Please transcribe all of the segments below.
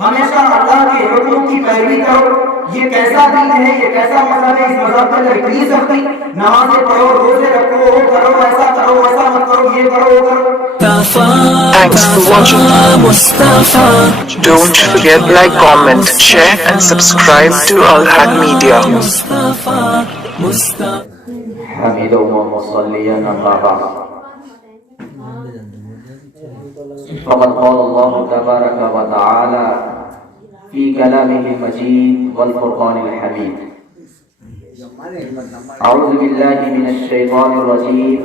ہمیشہ اللہ کے حکموں کی پیروی کرو. یہ کیسا دین ہے, یہ کیسا مذہب ہے, اس مذہب میں اتنی سختی, نمازیں پڑھو, روزے رکھو, وہ کرو, ایسا کرو, ایسا مت کرو, یہ کرو, وہ کرو. Thanks for watching. Don't forget like, comment, share and subscribe to Al Haq Media. Hamida ومصليا أما بعد فقد قال الله تبارك وتعالى في كلامه المجيد والفرقان الحميد أعوذ بالله من الشيطان الرجيم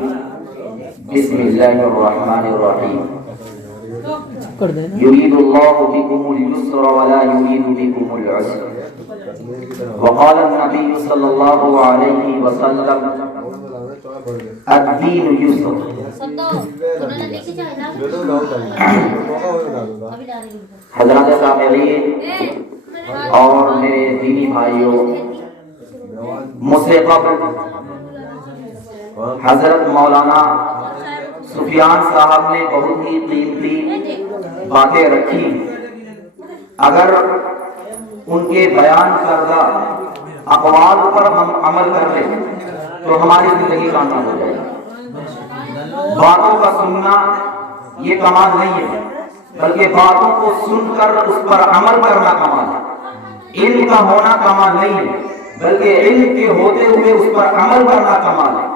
بسم الله الرحمن الرحيم يريد الله بكم اليسر ولا يريد بكم العسر وقال النبي صلى الله عليه وسلم الدين يسر. حضرات سامعین اور میرے دینی بھائیوں, مجھ سے قبل حضرت مولانا سفیان صاحب نے بہت ہی قیمتی باتیں رکھی. اگر ان کے بیان کردہ اقوال پر ہم عمل کر لیں تو ہماری زندگی کامیاب ہو جائے گی. باتوں کا سننا یہ کمال نہیں ہے, بلکہ باتوں کو سن کر اس پر عمل کرنا کمال ہے. علم کا ہونا کمال نہیں ہے, بلکہ علم کے ہوتے ہوئے اس پر عمل کرنا کمال ہے.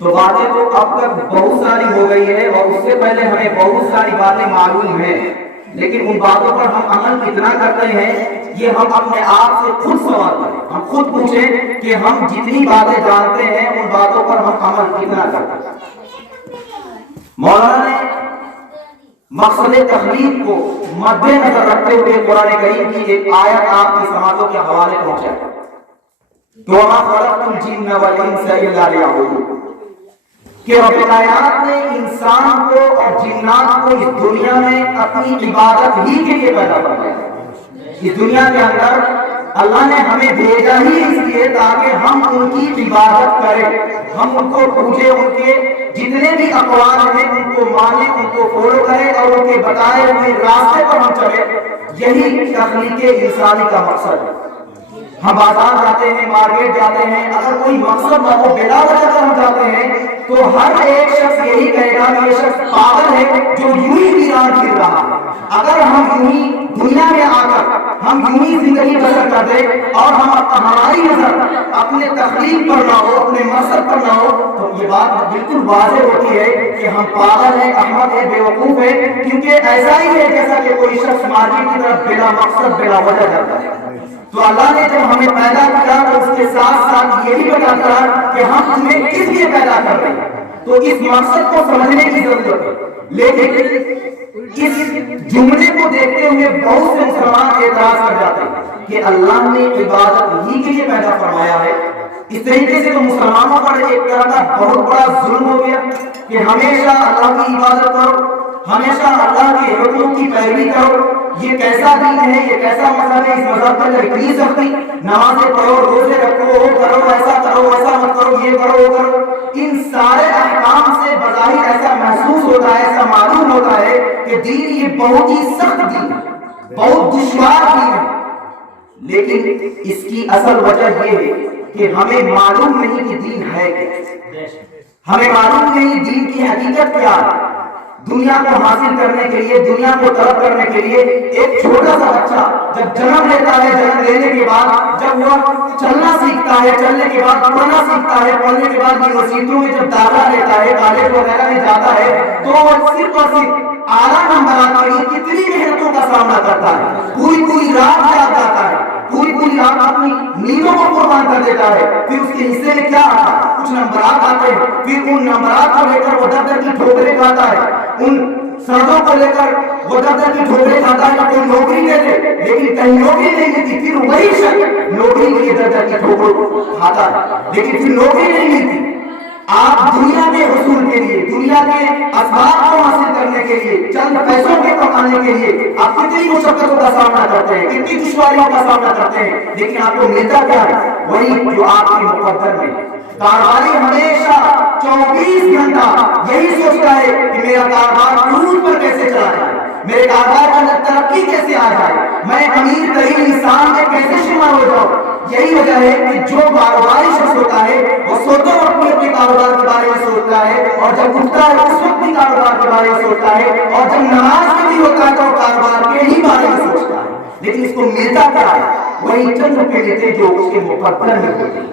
تو باتیں تو اب تک بہت ساری ہو گئی ہے اور اس سے پہلے ہمیں بہت ساری باتیں معلوم ہیں, لیکن ان باتوں پر ہم عمل کتنا کرتے ہیں یہ ہم اپنے آپ سے خود سوال کریں. ہم خود پوچھیں کہ ہم جتنی باتیں جانتے ہیں ان باتوں پر ہم عمل کتنا کرتے ہیں. مولانا نے مقصد تخلیق کو مد نظر رکھتے ہوئے قرآن کریم کی ایک آیت آپ کی سماعتوں کے حوالے پہنچائی کہ وَمَا خَلَقْتُ الْجِنَّ وَالْإِنسَ إِلَّا لِيَعْبُدُونِ, کہ رب کائنات نے انسان کو اور جنات کو اس دنیا میں اپنی عبادت ہی کے لیے پیدا فرمایا. اس دنیا کے اندر اللہ نے ہمیں بھیجا ہی اس لیے تاکہ ہم ان کی عبادت کریں, ہم ان کو پوجیں, ان کے جتنے بھی اقوال ہیں ان کو مانیں, ان کو فالو کریں اور ان کے بتائے ہوئے راستے پر ہم چلیں. یہی تخلیق انسانی کا مقصد ہے. ہم بازار جاتے ہیں, مارکیٹ جاتے ہیں, اگر کوئی مقصد نہ ہو بلا وجہ ہم جاتے ہیں تو ہر ایک شخص یہی کہے گا کہ یہ شخص پاگل ہے جو یوں ہی ویران پھر رہا ہے. اگر ہم یوں ہی دنیا میں آ کر ہم یوں ہی زندگی بسر کر دیں اور ہماری نظر اپنے تخلیق پر نہ ہو, اپنے مقصد پر نہ ہو, تو یہ بات بالکل واضح ہوتی ہے کہ ہم پاگل ہیں, احمق ہیں, بے وقوف ہیں. کیونکہ ایسا ہی ہے جیسا کہ کوئی شخص مارکیٹ کی طرف بلا مقصد بلا وجہ جاتا ہے. تو اللہ نے جب ہمیں پیدا کیا تو اس کے ساتھ ساتھ یہی بتا دیا کہ ہم تمہیں کس لیے پیدا کر رہے ہیں. تو اس مقصد کو سمجھنے کی ضرورت ہے. لیکن اس جملے کو دیکھتے ہوئے بہت سے مسلمان اعتراض کر جاتے ہیں کہ اللہ نے عبادت ہی کے لیے پیدا فرمایا ہے. اس طریقے سے تو مسلمانوں پر ایک طرح کا بہت بڑا ظلم ہو گیا کہ ہمیشہ اللہ کی عبادت کرو, ہمیشہ اللہ کے حکموں کی پیروی کرو. یہ کیسا دین ہے, یہ کیسا مذہب ہے, اس مذہب پر اتنی سختی, نمازیں پڑھو, روزے رکھو, وہ کرو, ایسا کرو, ایسا مت کرو, یہ کرو, وہ کرو. ان سارے احکام سے بظاہر ایسا محسوس ہوتا ہے, ایسا معلوم ہوتا ہے کہ دین یہ بہت ہی سخت دین ہے, بہت دشوار دین ہے. لیکن اس کی اصل وجہ یہ ہے کہ ہمیں معلوم نہیں کہ دین ہے کیا, ہمیں معلوم نہیں دین کی حقیقت کیا ہے. دنیا کو حاصل کرنے کے لیے, دنیا کو طلب کرنے کے لیے ایک چھوٹا سا بچہ جب جنم لیتا ہے, جنم لینے کے بعد جب وہ چلنا سیکھتا ہے, چلنے کے بعد پڑھنا سیکھتا ہے, پڑھنے کے بعد یونیورسٹیوں میں جب داخلہ لیتا ہے, کالج وغیرہ میں جاتا ہے, تو وہ صرف اور صرف اعلیٰ نمبرات کے لیے کتنی محنتوں کا سامنا کرتا ہے. پوری رات جاگ جاتا ہے, پوری رات اپنی نیندوں کو قربان کر دیتا ہے. پھر اس کے حصے میں کیا آتا ہے, کچھ نمبرات آتے ہیں. پھر ان نمبرات کو لے کر وہ در در کی ٹھوکریں کھاتا ہے, ان سردوں کو لے کر وہ در در کی ٹھوکریں کھاتا ہے کہ کوئی نوکری دے دے, لیکن کہیں نوکری نہیں ملتی. پھر وہی شخص نوکری کے لیے در در کی ٹھوکریں کھاتا ہے, لیکن پھر نوکری نہیں ملتی. آپ دنیا کے حصول کے لیے, دنیا کے اسباب کو حاصل کرنے کے لیے, چند پیسوں کے کمانے کے لیے آپ کتنی مشقتوں کا سامنا کرتے ہیں, کتنی دشواریوں کا سامنا کرتے ہیں, لیکن آپ کو ملتا کیا ہے؟ وہی جو آپ کی مقدر میں. کاروباری ہمیشہ 24 گھنٹہ یہی سوچتا ہے کہ میرا کاروبار عروج پر کیسے چلا جائے, میرے کاروبار کا ترقی کیسے آ جائے, میں ہو جاؤ. یہی وجہ ہے کہ جو کاروباری شخص ہوتا ہے وہ سوتے وقت بھی اپنے کاروبار کے بارے میں سوچتا ہے, اور جب اٹھتا ہے اس وقت بھی کاروبار کے بارے میں سوچتا ہے, اور جب نماز میں بھی ہوتا ہے تو کاروبار کے ہی بارے میں سوچتا ہے. لیکن اس کو ملتا کیا ہے؟ وہی چند روپے لیتے جو اس کے مقدر میں ہوتے ہیں.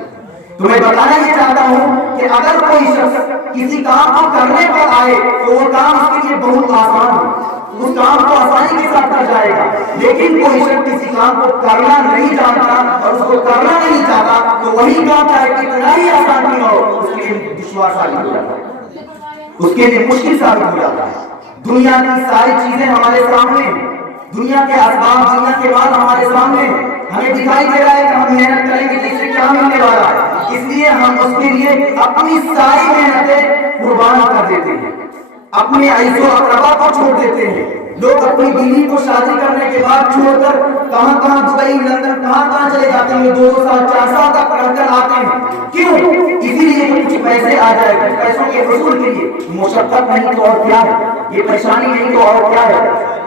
تو میں بتانا یہ چاہتا ہوں کہ اگر کوئی شخص کسی کام کو کرنے پر آئے تو وہ کام اس کے لیے بہت آسان ہے, اس کام کو آسانی کے ساتھ کر جائے گا. لیکن کوئی شخص کسی کام کو کرنا نہیں جانتا اور اس کو کرنا نہیں چاہتا تو وہی کام چاہے کتنا ہی آسان کیوں ہو اس کے لیے دشوار ثابت ہو جاتا ہے, اس کے لیے مشکل ثابت ہو جاتا ہے. دنیا کی ساری چیزیں ہمارے سامنے ہیں, دنیا کے اسباب, دنیا کے بعد ہمارے سامنے ہیں. ہمیں دکھائی دے رہا ہے کہ ہم محنت کریں گے جس سے کیا ملنے والا ہے, اس لیے ہم اس کے لیے اپنی ساری محنتیں قربان کر دیتے ہیں, اپنے عزیز و اقربا کو چھوڑ دیتے ہیں. لوگ اپنی بیوی کو شادی کرنے کے بعد چھوڑ کر کہاں کہاں دبئی, لندن, کہاں چلے جاتے ہیں, 2 سال 4 سال تک رہ کر آتے ہیں. کیوں؟ اسی لیے کہ کچھ پیسے آ جائے, کچھ پیسوں کے حصول کے لیے. مشقت نہیں تو اور کیا ہے, یہ پریشانی نہیں تو اور کیا ہے.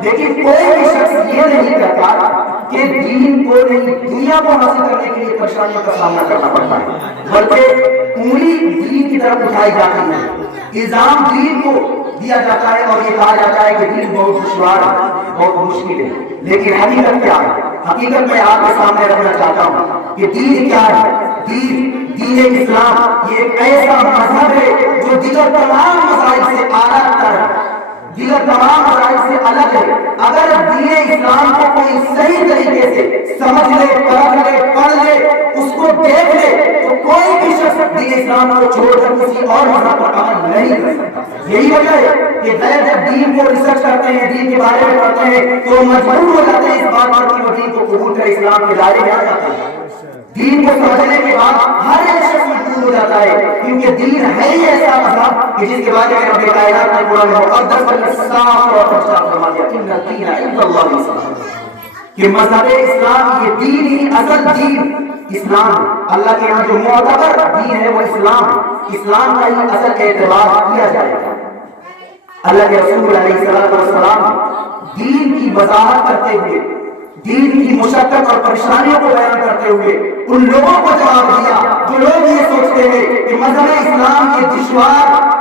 لیکن کوئی بھی شخص یہ نہیں کرتا کہ دین کو نہیں, دنیا کو حاصل کرنے کے لیے پریشانیوں کا سامنا کرنا پڑتا ہے, بلکہ انگلی دین کی طرف اٹھائی جاتی ہے, الزام دین کو دیا جاتا ہے اور یہ کہا جاتا ہے کہ دین بہت دشوار ہے, بہت مشکل ہے. لیکن حقیقت کیا ہے؟ حقیقت میں آپ کے سامنے رکھنا چاہتا ہوں کہ دین کیا ہے. دین اسلام یہ ایک ایسا مذہب ہے جو دیگر تمام مذاہب سے اعلیٰ تر ہے, دیگر تمام مذاہب سے الگ ہے. اگر دین اسلام کو کوئی صحیح طریقے سے سمجھ لے, پرکھ لے, پڑھ لے, اس کو دیکھ لے تو کوئی بھی شخص دین اسلام کو چھوڑ کر کسی اور مذہب پر عمل نہیں کر سکتا. یہی وجہ ہے کہ غیر جب دین کو ریسرچ کرتے ہیں, دین کے بارے میں پڑھتے ہیں تو مجبور ہو جاتے ہیں اس بات پر کہ وہ دین کو قبول کر اسلام کے دائرے میں آ جاتا ہے. دین کو سمجھنے کے بعد ہر ایک شخص مجبور ہو جاتا ہے, کیونکہ دین ہے ہی ایسا مذہب کہ جس کے بارے میں رب کائنات نے قرآن مقدس میں صاف اور صاف فرما دیا ان الدین عند اللہ الاسلام, کہ مذہب اسلام یہ دین ہی اصل دین اسلام. اللہ کے یہاں جو معتبر دین ہے وہ اسلام کا ہی اصل اعتبار کیا جائے گا. اللہ کے رسول علیہ السلام دین کی وضاحت کرتے ہوئے, دین کی مشقت اور پریشانیوں کو بیان کرتے ہوئے ان لوگوں کو جواب دیا جو لوگ یہ سوچتے ہیں کہ مذہب اسلام یہ دشوار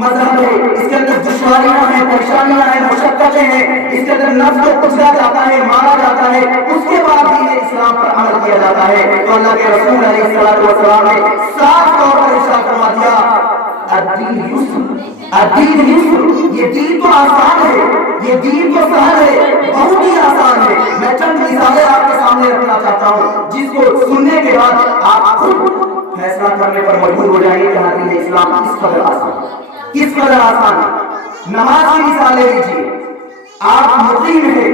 مذہب ہے, اس کے اندر دشواریاں ہیں, پریشانیاں ہیں, مشقتیں ہیں, اس کے اندر نفس کو کچلا جاتا ہے, مارا جاتا ہے, اس کے بعد دین اسلام پر عمل کیا جاتا ہے. تو اللہ کے رسول علیہ السلام نے صاف طور پر ارشاد فرما دیا الدین یسر, الدین یسر, یہ دین تو آسان ہے, یہ دین تو سہل ہے, بہت ہی آسان ہے. میں چند مثالیں آپ کے سامنے رکھنا چاہتا ہوں جس کو سننے کے بعد آپ خود فیصلہ کرنے پر مجبور ہو جائیں گے کہ دین اسلام کس قدر آسان ہے, کس قدر آسان ہے. نماز کی مثال لے لیجیے. آپ مقیم ہیں,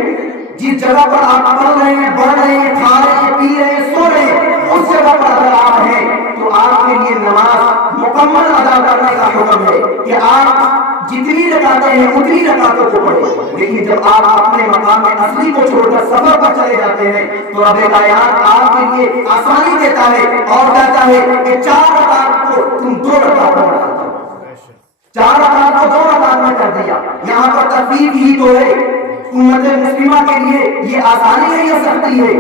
جس جگہ پر آپ پڑھ رہے ہیں, بڑھ رہے ہیں, کھا رہے ہیں, پی رہے ہیں, سو رہے ہیں, اس جگہ پر اگر آپ ہیں تو آپ کے لیے نماز مکمل ادا کرنے کا حکم ہے کہ آپ جتنی رکعتیں ہیں اتنی رکعتوں کو پڑھیں. لیکن جب آپ اپنے مقام اصلی کو چھوڑ کر سفر پر چلے جاتے ہیں تو رب کائنات آپ کے لیے آسانی دیتا ہے اور کہتا ہے کہ 4 رکعت کو تم 2 رکعت میں بڑھا دو, 4 رکعت کو 2 رکعت میں کر دیا. یہاں پر تخفیف ہی تو ہے امت مسلمہ کے لیے. یہ آسانی ہے یا سختی ہے؟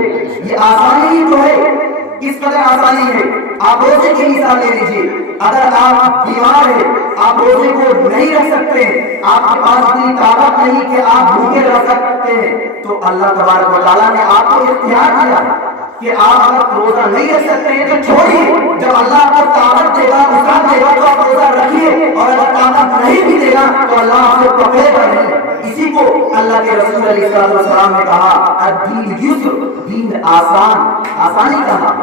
یہ آسانی ہی تو ہے. کس قدر آسانی ہے. آپ روزے کی مثال لے لیجیے. اگر آپ بیمار ہیں, آپ روزے کو نہیں رکھ سکتے, آپ کے پاس اتنی طاقت نہیں کہ آپ بھوکے رہ سکتے ہیں, تو اللہ تبارک و تعالیٰ نے آپ کو اختیار دیا کہ آپ اگر روزہ نہیں رکھ سکتے ہیں تو چھوڑیے. جب اللہ آپ کو طاقت دے گا, وسعت دے گا تو آپ روزہ رکھیے, اور اگر طاقت نہیں بھی دے گا تو اللہ آپ کو پکڑے گا نہیں. اسی کو اللہ کے رسول علیہ السلام نے کہا الدین یسر, دین آسان, آسانی کہا.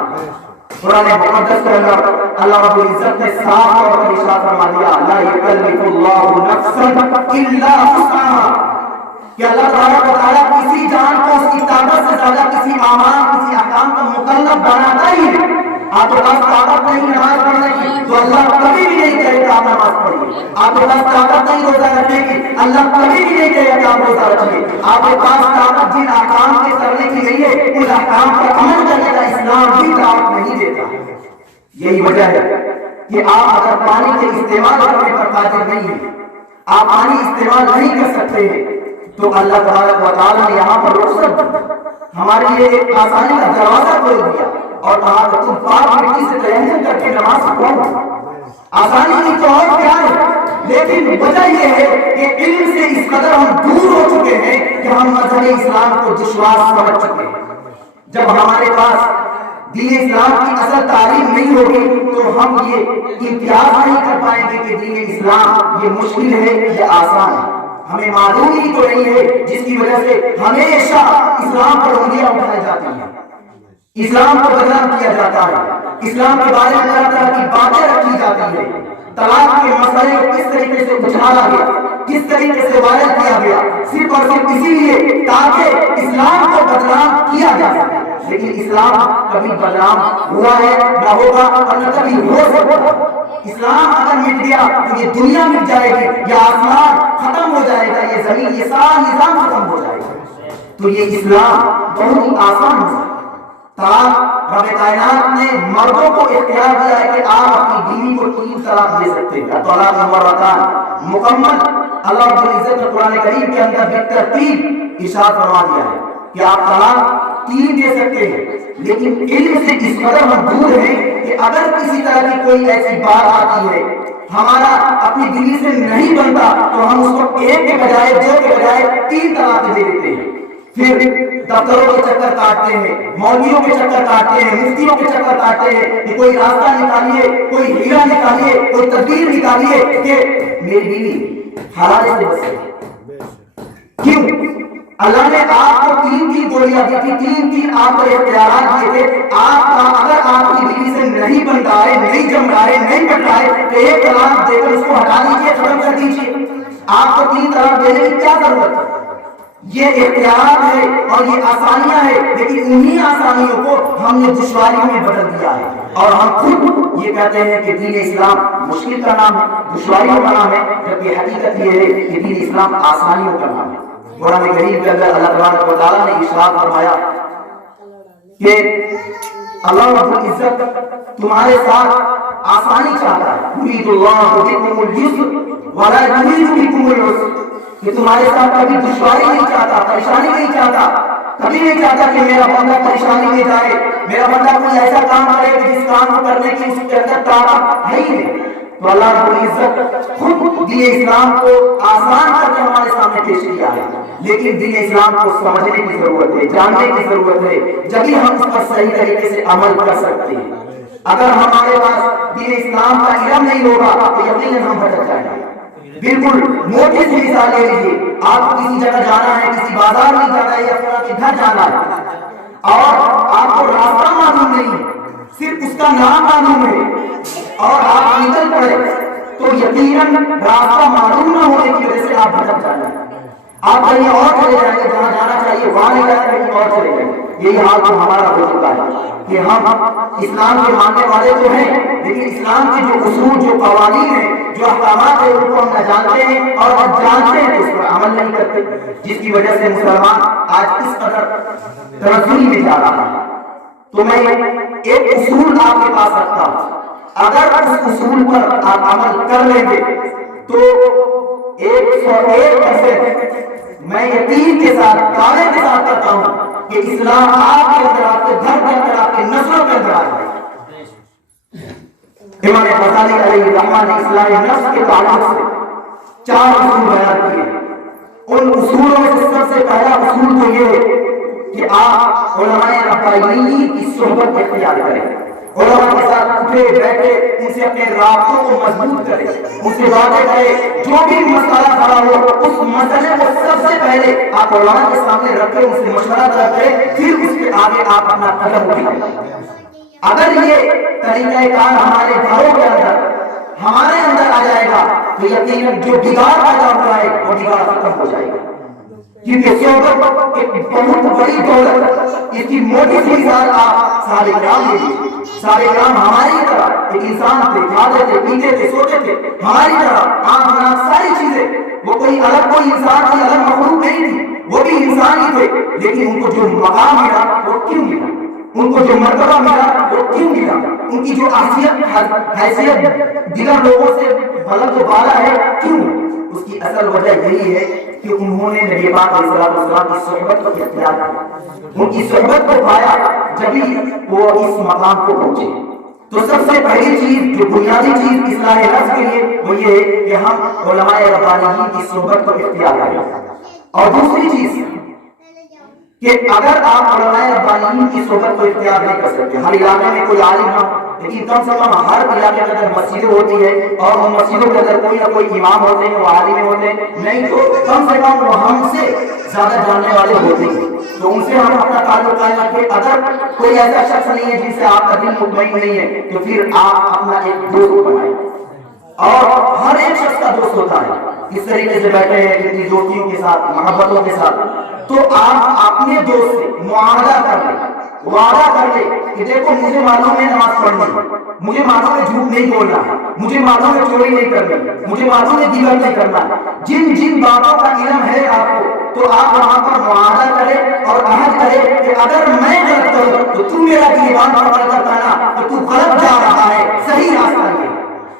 قرآن مقدس کے اندر اللہ رب العزت نے صاف طور پر ارشاد فرما دیا لا یکلف اللہ نفسا الا وسعها, کہ اللہ تبارک و تعالیٰ کسی جان کو اس کی طاقت سے زیادہ کسی اعمال, کسی احکام کو مکلف بناتا ہی نہیں. آپ کے پاس طاقت نہیں نماز پڑھنے کی تو اللہ کبھی بھی نہیں کہے کہ آپ نماز پڑھیے. آپ کے پاس طاقت نہیں روزہ رکھنے کی, اللہ کبھی بھی نہیں کہے کہ آپ روزہ رکھیے. آپ کے پاس طاقت جن احکام کے کرنے کی نہیں ہے ان احکام پر عمل کرنے کا اسلام بھی طاقت نہیں دیتا. یہی وجہ ہے کہ آپ اگر پانی کے استعمال کرنے پر قادر نہیں ہیں, آپ پانی استعمال نہیں کر سکتے ہیں, تو اللہ تبارک و تعالیٰ نے یہاں پر رخصت ہمارے لیے ایک آسانی کا دروازہ کھول دیا اور کہا کہ تم پاک مٹی سے تیمم کر کے نماز پڑھو. آسانی نہیں تو اور کیا ہے. لیکن وجہ یہ ہے کہ علم سے اس قدر ہم دور ہو چکے ہیں کہ ہم مذہب اسلام کو دشوار سمجھ چکے ہیں. جب ہمارے پاس دین اسلام کی اصل تعلیم نہیں ہوگی تو ہم یہ امتیاز نہیں کر پائیں گے کہ دین اسلام یہ مشکل ہے یا آسان ہے. ہمیں معلوم ہی تو نہیں ہے، جس کی وجہ سے ہمیشہ اسلام پر انگلیاں اٹھائی جاتی ہیں، اسلام کو بدنام کیا جاتا ہے، اسلام کے بارے میں طرح طرح کی باتیں رکھی جاتی ہیں. طلاق کے مسئلے کو کس طریقے سے اچھالا گیا، کس طریقے سے وائرل کیا گیا، صرف اور صرف اسی لیے تاکہ اسلام کو بدنام کیا جا سکے. لیکن اسلام کبھی بدنام ہوا ہے نہ ہوگا اور نہ کبھی ہو سکتا. اسلام اگر مٹ گیا تو یہ دنیا مٹ جائے گی، یہ آسمان ختم ہو جائے گا، یہ زمین، یہ سارا نظام ختم ہو جائے گا. تو یہ اسلام بہت ہی آسان ہے. رب کائنات نے مردوں کو اختیار دیا ہے کہ آپ اپنی بیوی کو 3 طلاق دے سکتے ہیں. طلاق مرتان مکمل اللہ رب العزت نے قرآن کریم کے اندر بالترتیب ارشاد فرما دیا ہے کہ آپ طلاق 3 دے سکتے ہیں. لیکن علم سے اس قدر ہم دور ہیں کہ اگر کسی طرح کی کوئی ایسی بات آتی ہے ہمارا اپنی بیوی سے نہیں بنتا تو ہم اس کو 1 کے بجائے 2 کے بجائے 3 طلاق دے دیتے ہیں. پھر دفتروں کے چکر کاٹتے ہیں، مولویوں کے چکر کاٹتے ہیں، مفتیوں کے چکر کاٹتے ہیں کہ کوئی راستہ نکالیے، کوئی ہیرا نکالیے، کوئی تدبیر نکالیے کہ میری بیوی حرام سے بچ سکے. کیوں؟ اللہ نے آپ کو 3 گولیاں دی تھی، 3 آپ کو اختیارات دیے تھے. آپ کا اگر آپ کی بیوی سے نہیں بن رہا ہے، نہیں جم رہا ہے، نہیں بٹ رہا ہے تو 1 طلاق دے کر اس کو ہٹا دیجیے، ختم کر دیجیے. آپ کو 3 طلاق دینے کی کیا ضرورت ہے؟ یہ اختیارات ہے اور یہ آسانیاں ہیں، لیکن انہی آسانیوں کو ہم نے دشواریوں میں بدل دیا ہے. اور ہم خود یہ کہتے ہیں کہ دین اسلام مشکل کا نام ہے، دشواریوں کا نام ہے، جبکہ حقیقت یہ ہے کہ دین اسلام آسانیوں کا نام ہے. قرآن کریم کے اندر اللہ تبارک و تعالیٰ نے ارشاد فرمایا کہ اللہ رب العزت تمہارے ساتھ آسانی چاہتا ہے. یرید اللہ بکم اليسر ولا یرید بکم العسر، کہ تمہارے ساتھ کبھی دشواری نہیں چاہتا، پریشانی نہیں چاہتا، کبھی نہیں چاہتا کہ میرا بندہ پریشانی میں جائے، میرا بندہ کوئی ایسا کام کرے کہ جس کام کو کرنے کی اس کے اندر طاقت ہے ہی نہیں. تو اللہ رب العزت خود دین اسلام کو آسان کر کے ہمارے سامنے پیش کیا ہے. لیکن دین اسلام کو سمجھنے کی ضرورت ہے، جاننے کی ضرورت ہے، جبھی ہم اس پر صحیح طریقے سے عمل کر سکتے ہیں. اگر ہمارے پاس دین اسلام کا علم نہیں ہوگا تو یقیناً ہم بھٹک جائیں گے. بالکل موٹی سی مثال لے لیجیے، آپ کو کسی جگہ جانا ہے، کسی بازار میں جانا ہے یا فلاں کے گھر جانا ہے اور آپ کو راستہ معلوم نہیں ہے، صرف اس کا نام معلوم ہے اور آپ نکل پڑے تو یقیناً راستہ معلوم نہ ہونے کی وجہ سے آپ بھٹک جائیں گے. آپ کہیں اور چلے جائیں گے، جہاں جانا چاہیے وہاں نہیں جائیں گے، کہیں اور چلے جائیں گے. یہی حال تو ہمارا ہو چکا ہے کہ ہم اسلام کے ماننے والے تو ہیں، لیکن اسلام کے جو اصول، جو قوانین ہیں، جو احکامات ہیں، ان کو ہم نہ جانتے ہیں اور جب جانتے ہیں تو اس پر عمل نہیں کرتے، جس کی وجہ سے مسلمان آج اس قدر تنزلی میں جا رہا ہے. تو میں ایک اصول آپ کے پاس رکھتا ہوں، اگر اس اصول پر آپ عمل کر لیں گے تو 101% میں یقین کے ساتھ، دعوے کے ساتھ کرتا ہوں کہ اسلام آپ کے اندر، آپ کے گھر کے اندر، آپ کے نسلوں کے اندر آ جائے. امام غزالی علیہ الرحمہ نے اصلاح نفس کے تعلق سے 4 اصول بیان کیے. ان اصولوں میں سے سب سے پہلا اصول تو یہ ہے کہ آپ علماء ربانیین کی صحبت اختیار کریں، علماء کے ساتھ اٹھے بیٹھے، ان سے اپنے رابطوں کو مضبوط کریں، ان سے باتیں کریں. جو بھی مسئلہ کھڑا ہو اس مسئلے کو سب سے پہلے آپ علماء کے سامنے رکھیں، ان سے مشورہ کریں، پھر اس کے آگے آپ اپنا قدم اٹھائیں. اگر یہ طریقہ کار ہمارے گھروں کے اندر، ہمارے اندر آ جائے گا تو یقیناً جو بگاڑ پیدا ہوا ہے وہ بگاڑ ختم ہو جائے گا. کیونکہ صحبت ایک بہت بڑی دولت، اس کی موٹی سی مثال آپ صحابہ کرام لے لیجیے. صحابہ کرام ہماری طرح ایک انسان تھے، کھاتے تھے، پیتے تھے، سوتے تھے، ہماری طرح آنکھ ناک ساری چیزیں. وہ کوئی انسان کی الگ مخلوق نہیں تھی، وہ بھی انسان ہی تھے. لیکن ان کو جو مقام ملا وہ کیوں ملا، ان کو جو مرتبہ ملا وہ کیوں ملا، ان کی جو حیثیت دیگر لوگوں سے بلند و بالا ہے کیوں؟ اس کی اصل وجہ یہی ہے کہ انہوں نے نبی پاک علیہ السلام کی صحبت کو اختیار کیا، ان کی صحبت کو پایا، جبھی وہ اس مقام کو پہنچے۔ تو سب سے پہلی چیز جو بنیادی چیز اصلاح نفس کے لیے وہ یہ ہے کہ ہم علماء ربانیین کی صحبت کو اختیار کریں۔ اور دوسری چیز کہ اگر آپ علماء ربانیین کی صحبت کو اختیار نہیں کر سکتے، ہر علاقے میں کوئی عالم نہ ہو، لیکن کم سے کم ہر علاقے کے اندر مسجدیں ہوتی ہے اور ان مسجدوں کے اندر کوئی نہ کوئی امام ہوتے ہیں، وہ عالم ہوتے ہیں، نہیں تو کم سے کم وہ ہم سے زیادہ جاننے والے ہوتے ہیں، تو ان سے ہم اپنا تعلق قائم رکھیں۔ اگر کوئی ایسا شخص نہیں ہے جن سے آپ کا دل مطمئن نہیں ہے تو پھر آپ اپنا ایک دوست بنائیں، اور ہر ایک شخص کا دوست ہوتا ہے، اس طریقے سے بیٹھے ہیں اپنی دوستیوں کے ساتھ، محبتوں کے ساتھ، تو آپ اپنے دوست سے معاہدہ کر لیں، وعدہ کر لیں کہ دیکھو مجھے معلوم ہے نماز پڑھنی، مجھے معلوم ہے جھوٹ نہیں بولنا، مجھے معلوم ہے چوری نہیں کرنی، مجھے معلوم ہے غیبت نہیں کرنا، جن جن باتوں کا علم ہے آپ کو، تو آپ وہاں پر معاہدہ کریں اور عہد کریں کہ اگر میں غلط کروں تو تم میرا گریبان پکڑ کر کہنا کہ تو غلط جا رہا ہے، صحیح راستہ یہ،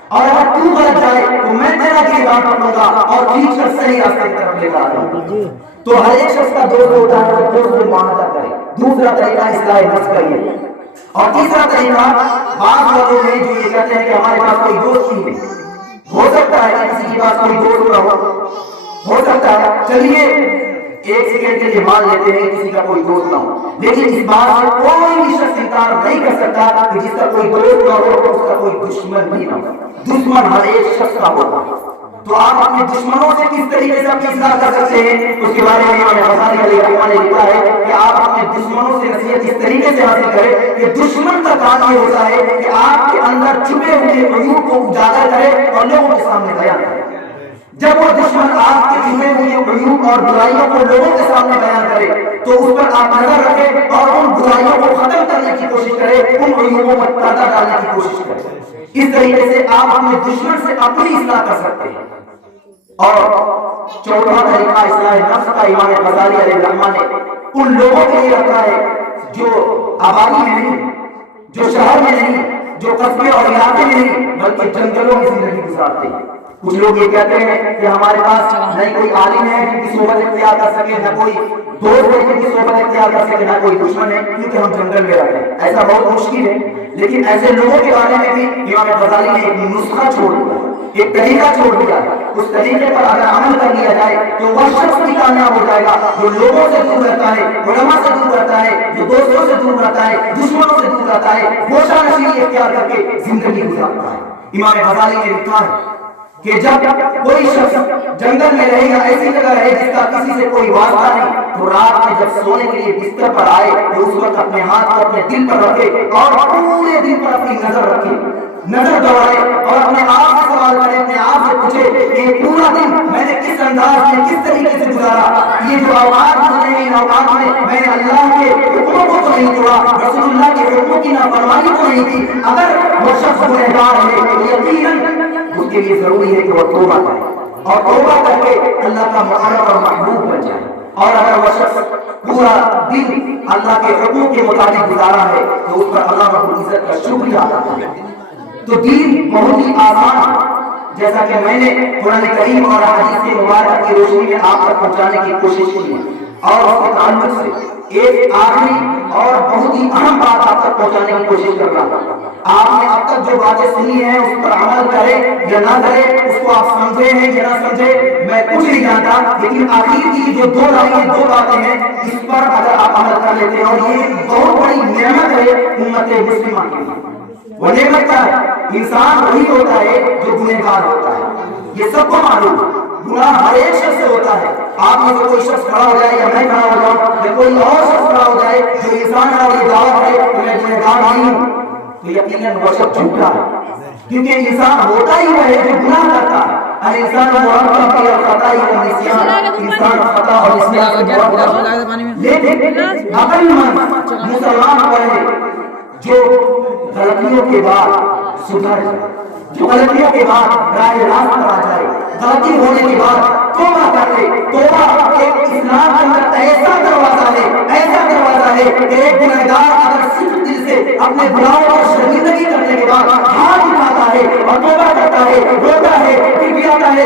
اور اگر تو غلط جائے تو میں تیرا گریبان پکڑوں گا اور کھینچ کر صحیح راستے کی طرف لے کر آؤں گا۔ تو ہر ایک شخص کا دوست ہوتا ہے کہ دوست سے معاہدہ کرے۔ دوسرا طریقہ اصلاح نفس کا یہ، اور تیسرا طریقہ بعض لوگوں میں جو یہ کہتے ہیں کہ ہمارے پاس کوئی دوست ہی نہیں، ہو سکتا ہے کہ کسی کے پاس کوئی دوست نہ ہو سکتا ہے، چلیے ایک سیکنڈ کے لیے مان لیتے ہیں کسی کا کوئی دوست نہ ہو، لیکن اس بات سے کوئی بھی شخص انکار نہیں کر سکتا کہ جس کا کوئی دوست نہ ہو اس کا کوئی دشمن بھی نہ ہو۔ دشمن ہر ایک شخص کا ہوتا ہے، تو آپ اپنے دشمنوں سے کس طریقے سے اپنی اصلاح کر سکتے ہیں اس کے بارے میں امام غزالی علیہ الرحمہ نے لکھا ہے کہ آپ اپنے دشمنوں سے نصیحت اس طریقے سے حاصل کریں کہ دشمن کا کام یہ ہوتا ہے کہ آپ کے اندر چھپے ہوئے عیوب کو اجاگر کرے اور لوگوں کے سامنے بیان کرے۔ جب وہ دشمن آپ کے چھپے ہوئے عیوب اور برائیوں کو لوگوں کے سامنے بیان کرے تو اس پر آپ نظر رکھیں اور ان برائیوں کو ختم کرنے کی کوشش کریں، ان عیوبوں پر پردہ ڈالنے کی کوشش کریں۔ اس طریقے سے آپ اپنے دشمن سے اپنی اصلاح کر سکتے ہیں۔ اور چوتھا طریقہ اصلاح نفس کا امام غزالی علیہ الرحمہ نے ان لوگوں کے لیے رکھا ہے جو آبادی میں نہیں، جو شہر میں نہیں، جو قصبے اور علاقے میں نہیں بلکہ جنگلوں میں زندگی گزارتے ہیں۔ کچھ لوگ یہ کہتے ہیں کہ ہمارے پاس نہ کوئی عالم ہے جن کی صحبت اختیار کر سکے، نہ کوئی دوست ہے جن کی صحبت اختیار کر سکے، نہ کوئی دشمن ہے کیونکہ ہم جنگل میں رہتے ہیں۔ ایسا بہت مشکل ہے، لیکن ایسے لوگوں کے بارے میں بھی امام غزالی نے ایک نسخہ چھوڑ دیا، ایک طریقہ چھوڑ دیا۔ اس طریقے پر اگر عمل کر لیا جائے تو وہ شخص بھی کامیاب ہو جائے گا جو لوگوں سے دور رہتا ہے، علماء سے دور رہتا ہے، جو دوستوں سے دور رہتا ہے، دشمنوں سے دور رہتا ہے، گوشہ نشینی اختیار کر کے زندگی گزارتا ہے۔ امام غزالی نے لکھا ہے کہ جب کوئی شخص جنگل میں رہے یا ایسی جگہ رہے جس کا کسی سے کوئی واسطہ نہیں، تو رات میں جب سونے کے لیے بستر پر آئے تو اس وقت اپنے ہاتھ کو اپنے دل پر رکھے اور پورے دن پر اپنی نظر رکھے، نظر دوڑائے اور اپنے آپ سے سوال کرے، اپنے آپ سے پوچھے کہ پورا دن میں نے کس انداز میں کس طریقے سے گزارا، یہ جو اوقات گزرے ہیں ان اوقات میں نے اللہ کے حکموں کو تو نہیں توڑا، رسول اللہ کے حکموں کی نافرمانی تو نہیں کی۔ اگر وہ شخص گنہگار ہے تو یقیناً اس کے لیے ضروری ہے کہ وہ توبہ کرے اور توبہ کر کے اللہ کا مقرب اور محبوب بن جائے۔ اور اگر وہ شخص پورا دن اللہ کے حکموں کے مطابق گزارا ہے تو اس پر اللہ رب العزت کا شکریہ ادا کرے۔ تو دین بہت ہی آسان ہے، جیسا کہ میں نے قرآن کریم اور احادیث مبارکہ کی روشنی میں آپ تک پہنچانے کی کوشش کی ہے، اور اس کے تعلق سے ایک آخری اور بہت ہی اہم بات آپ تک پہنچانے کی کوشش کر رہا ہوں۔ آپ نے اب تک جو باتیں سنی ہیں اس پر عمل کرے یا نہ کرے، اس کو آپ سمجھے ہیں یا نہ سمجھے، میں کچھ نہیں جانتا، لیکن آخر کی جو دو لائنیں، دو باتیں ہیں، اس پر اگر آپ عمل کر لیتے ہیں، اور یہ بہت بڑی نعمت ہے امت مسلمہ کے لیے۔ وہ نعمت کیا ہے؟ انسان وہی ہوتا ہے جو گنہگار ہوتا ہے، یہ سب کو معلوم ہے۔ گناہ ہر ایک شخص سے ہوتا ہے، آپ میں سے کوئی شخص کھڑا ہو جائے یا میں کھڑا ہو جاؤں یا کوئی اور شخص کھڑا ہو جائے جو انسان ہے اور یہ دعویٰ کرے کہ میں گنہگار نہیں ہوں، تو یقیناً وہ شخص جھوٹا ہے، کیونکہ انسان ہوتا ہی وہ ہے جو گناہ کرتا ہے۔ انسان مرکب ہے اور خطا ہی وہ نسیان، انسان خطا اور نسیان سے مرکب ہے۔ لیکن عقل مند مسلمان وہ ہے جو غلطیوں کے بعد سدھر جائے، جو غلطیوں کے بعد راہ راست پر آ جائے، غلطی ہونے کے بعد توبہ کر لے۔ توبہ ایک اسلام کے اندر ایسا دروازہ ہے، ایسا دروازہ ہے کہ ایک گنہگار اگر صرف دل سے اپنے گناہوں کو شرمندگی کرنے کے بعد ہاتھ اٹھاتا ہے اور توبہ کرتا ہے، روتا ہے، پھر بھی آتا ہے